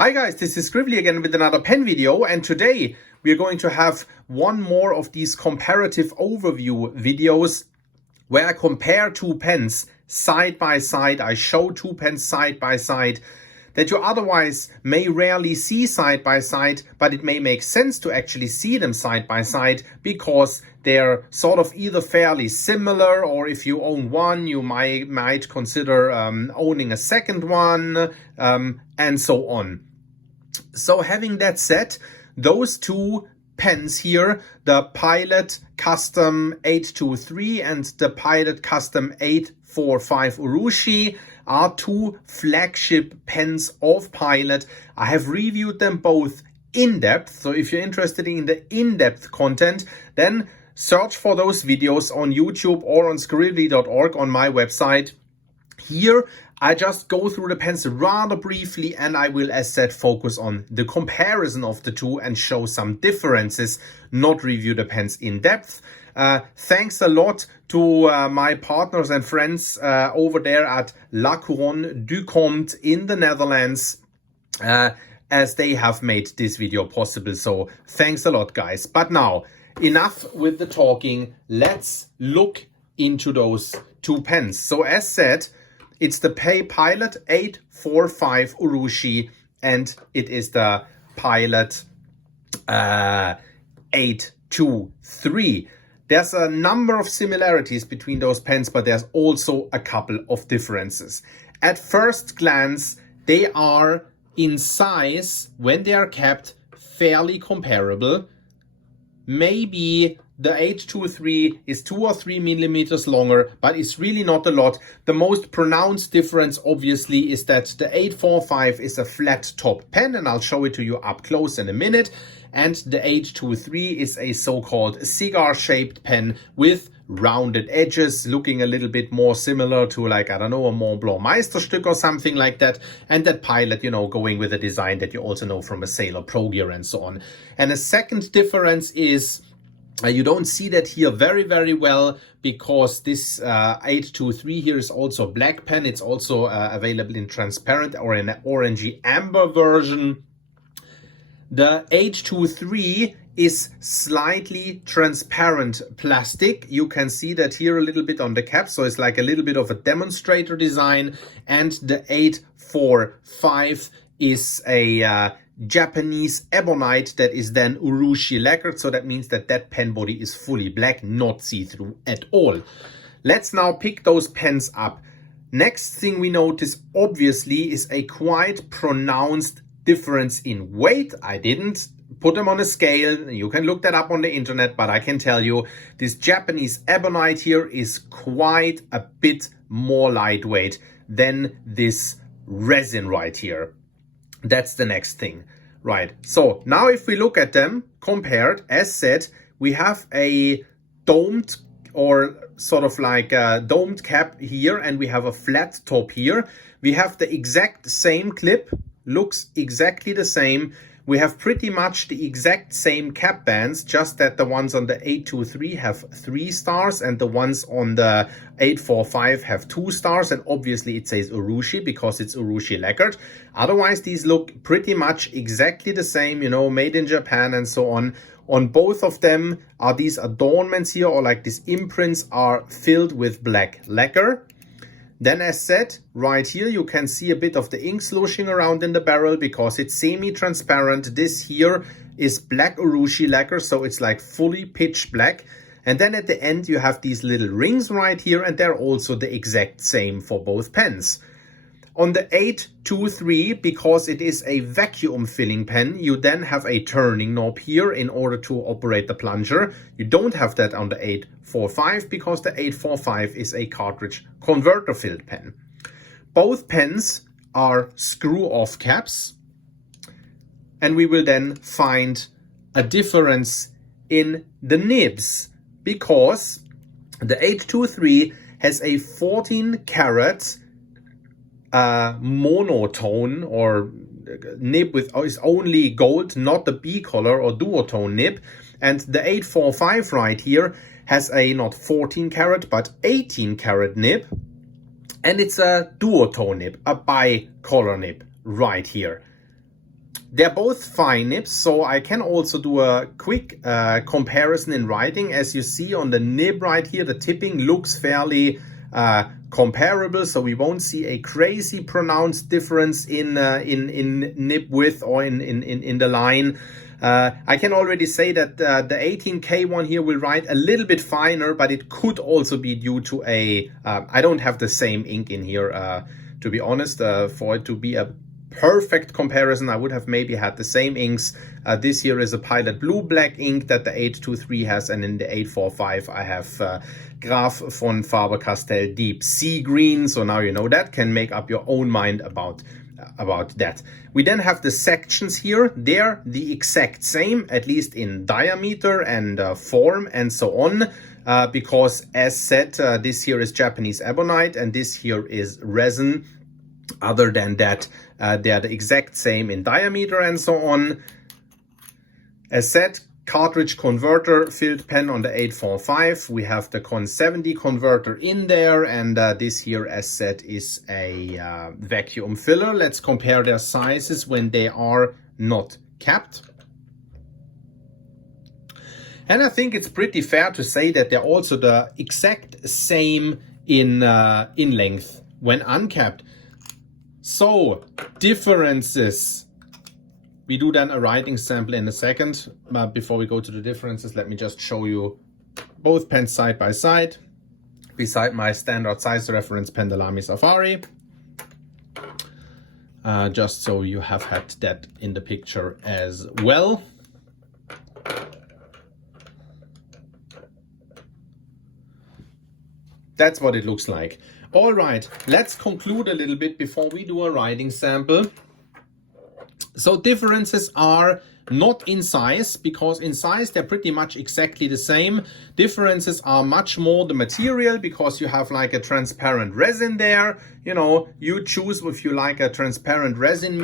Hi guys, this is Scribbly again with another pen video, and today we are going to have one more of these comparative overview videos where I compare two pens side by side. I show two pens side by side that you otherwise may rarely see side by side, but it may make sense to actually see them side by side because they're sort of either fairly similar, or if you own one, you might consider owning a second one, and so on. So having that said, those two pens here, the Pilot Custom 823 and the Pilot Custom 845 Urushi, are two flagship pens of Pilot. I have reviewed them both in depth, so if you're interested in the in-depth content, then search for those videos on YouTube or on scribbly.org on my website. Here I just go through the pens rather briefly, and I will, as said, focus on the comparison of the two and show some differences, not review the pens in depth. Thanks a lot to my partners and friends over there at La Couronne du Comte in the Netherlands, as they have made this video possible. So thanks a lot, guys. But now, enough with the talking. Let's look into those two pens. So as said, it's the Pilot 845 Urushi, and it is the Pilot 823. There's a number of similarities between those pens, but there's also a couple of differences. At first glance, they are in size, when they are kept, fairly comparable. Maybe the 823 is 2 or 3 millimeters longer, but it's really not a lot. The most pronounced difference, obviously, is that the 845 is a flat top pen, and I'll show it to you up close in a minute. And the 823 is a so-called cigar-shaped pen with rounded edges, looking a little bit more similar to, like, I don't know, a Mont Blanc Meisterstück or something like that. And that Pilot, you know, going with a design that you also know from a Sailor Pro Gear and so on. And a second difference is, you don't see that here very well, because this 823 here is also a black pen. It's also available in transparent or in an orangey amber version. The 823 is slightly transparent plastic. You can see that here a little bit on the cap, so it's like a little bit of a demonstrator design. And the 845 is a Japanese ebonite that is then Urushi lacquered, so that means that that pen body is fully black, not see-through at all. Let's now pick those pens up. Next thing we notice, obviously, is a quite pronounced difference in weight. I didn't put them on a scale. You can look that up on the internet, but I can tell you this Japanese ebonite here is quite a bit more lightweight than this resin right here. That's the next thing, right? So now if we look at them compared, as said, we have a domed, or sort of like a domed cap here, and we have a flat top here. We have the exact same clip, looks exactly the same. We have pretty much the exact same cap bands, just that the ones on the 823 have 3 stars and the ones on the 845 have 2 stars. And obviously it says Urushi because it's Urushi lacquered. Otherwise, these look pretty much exactly the same, you know, made in Japan and so on. On both of them are these adornments here, or like these imprints, are filled with black lacquer. Then, as said, right here you can see a bit of the ink sloshing around in the barrel because it's semi-transparent. This here is black Urushi lacquer, so it's like fully pitch black. And then at the end you have these little rings right here, and they're also the exact same for both pens. On the 823, because it is a vacuum filling pen, you then have a turning knob here in order to operate the plunger. You don't have that on the 845 because the 845 is a cartridge converter filled pen. Both pens are screw-off caps, and we will then find a difference in the nibs because the 823 has a 14 karat monotone or nib with is only gold, not the B color or duotone nib. And the 845 right here has a not 14 karat but 18 karat nib, and it's a duotone nib, a bicolor nib right here. They're both fine nibs, so I can also do a quick comparison in writing. As you see on the nib right here, the tipping looks fairly comparable, so we won't see a crazy pronounced difference in nib width or in the line. I can already say that the 18K one here will write a little bit finer, but it could also be due to I don't have the same ink in here, to be honest. For it to be a perfect comparison, I would have maybe had the same inks. This here is a Pilot Blue black ink that the 823 has, and in the 845 I have Graf von Faber-Castell Deep Sea Green. So now you know that, can make up your own mind about that. We then have the sections here. They're the exact same, at least in diameter and form and so on, because as said, this here is Japanese ebonite and this here is resin. Other than that, they are the exact same in diameter and so on. As said, cartridge converter filled pen on the 845. We have the Con 70 converter in there, and this here, as said, is a vacuum filler. Let's compare their sizes when they are not capped. And I think it's pretty fair to say that they're also the exact same in length when uncapped. So, differences. We do then a writing sample in a second. But before we go to the differences, let me just show you both pens side by side, beside my standard size reference pen, the Lamy Safari. Just so you have had that in the picture as well. That's what it looks like. All right, let's conclude a little bit before we do a writing sample. So differences are not in size, because in size they're pretty much exactly the same. Differences are much more the material, because you have like a transparent resin there. You know, you choose if you like a transparent resin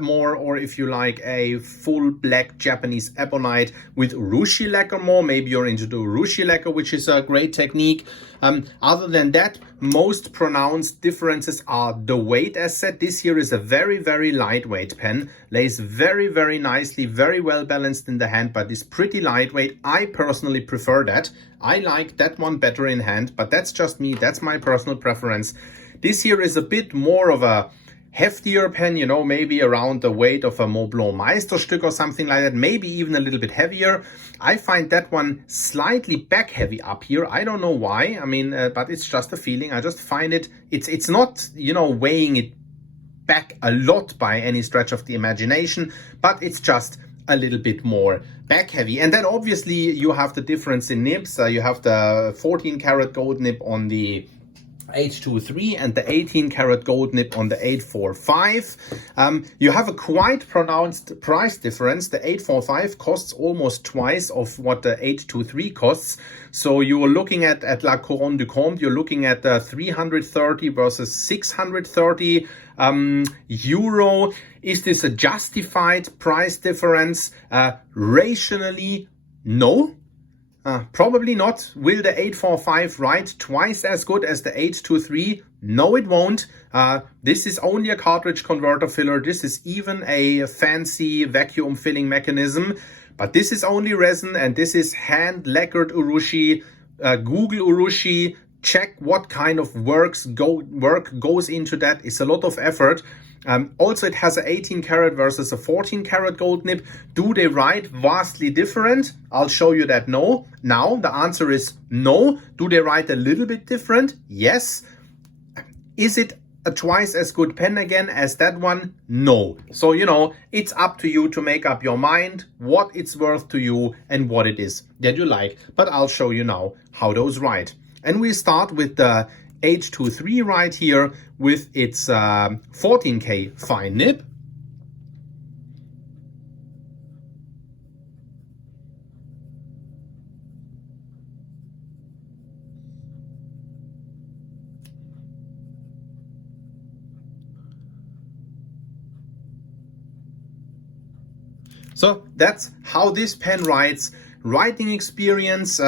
more, or if you like a full black Japanese ebonite with urushi lacquer more. Maybe you're into the urushi lacquer, which is a great technique. Other than that, most pronounced differences are the weight. As said, this here is a very, very lightweight pen. Lays very, very nicely, very well balanced in the hand, but is pretty lightweight. I personally prefer that. I like that one better in hand, but that's just me. That's my personal preference. This here is a bit more of a heftier pen, you know, maybe around the weight of a Montblanc Meisterstück or something like that, maybe even a little bit heavier. I find that one slightly back heavy up here. I don't know why. I mean, but it's just a feeling. I just find it's not, you know, weighing it back a lot by any stretch of the imagination, but it's just a little bit more back heavy. And then obviously you have the difference in nibs. You have the 14 karat gold nib on the 823 and the 18 karat gold nib on the 845. You have a quite pronounced price difference. The 845 costs almost twice of what the 823 costs. So you are looking at La Couronne du Comte, you're looking at 330 versus 630 euro. Is this a justified price difference? Rationally, no. Probably not. Will the 845 write twice as good as the 823? No, it won't. This is only a cartridge converter filler. This is even a fancy vacuum filling mechanism. But this is only resin, and this is hand lacquered urushi. Google urushi. Check what kind of work goes into that. It's a lot of effort. Also, it has an 18 karat versus a 14 karat gold nib. Do they write vastly different? I'll show you that no. Now, the answer is no. Do they write a little bit different? Yes. Is it a twice as good pen again as that one? No. So, you know, it's up to you to make up your mind what it's worth to you and what it is that you like. But I'll show you now how those write. And we start with the 823 right here with its 14K fine nib. So that's how this pen writes. Writing experience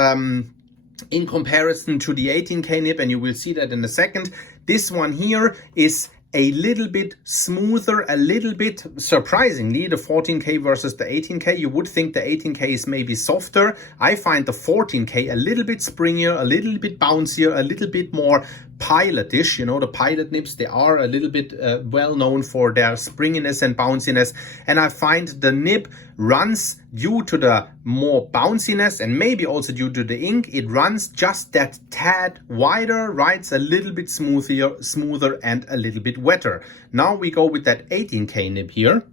in comparison to the 18K nib, and you will see that in a second. This one here is a little bit smoother, a little bit surprisingly, the 14K versus the 18K. You would think the 18K is maybe softer. I find the 14K a little bit springier, a little bit bouncier, a little bit more pilotish. You know, the pilot nibs, they are a little bit well known for their springiness and bounciness. And I find the nib runs, due to the more bounciness and maybe also due to the ink, it runs just that tad wider, rides a little bit smoother and a little bit wetter. Now we go with that 18K nib here.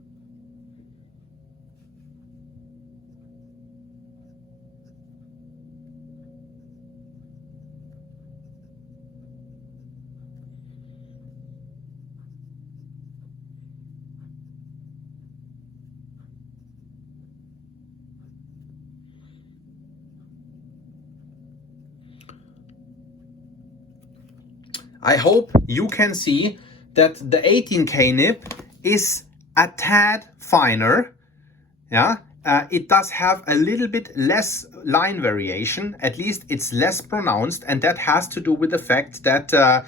I hope you can see that the 18K nib is a tad finer. Yeah, it does have a little bit less line variation. At least it's less pronounced, and that has to do with the fact that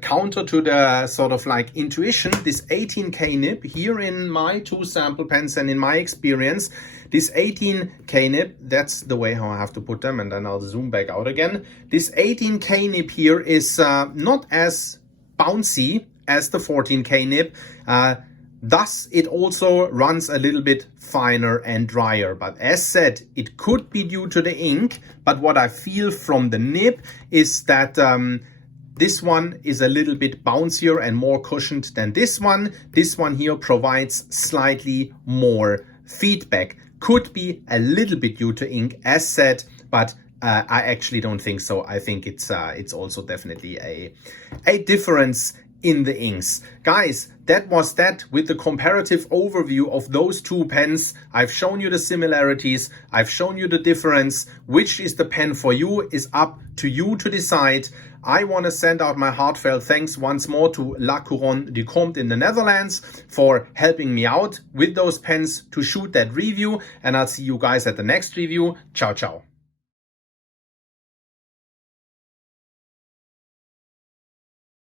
counter to the sort of like intuition, this 18K nib here in my 2 sample pens and in my experience, this 18K nib, that's the way how I have to put them, and then I'll zoom back out again. This 18K nib here is not as bouncy as the 14K nib. Thus, it also runs a little bit finer and drier. But as said, it could be due to the ink, but what I feel from the nib is that this one is a little bit bouncier and more cushioned than this one. This one here provides slightly more feedback. Could be a little bit due to ink, as said, but I actually don't think so. I think it's also definitely a difference in the inks. Guys, that was that with the comparative overview of those 2 pens. I've shown you the similarities, I've shown you the difference. Which is the pen for you is up to you to decide. I want to send out my heartfelt thanks once more to La Couronne du Comte in the Netherlands for helping me out with those pens to shoot that review, and I'll see you guys at the next review. Ciao, ciao.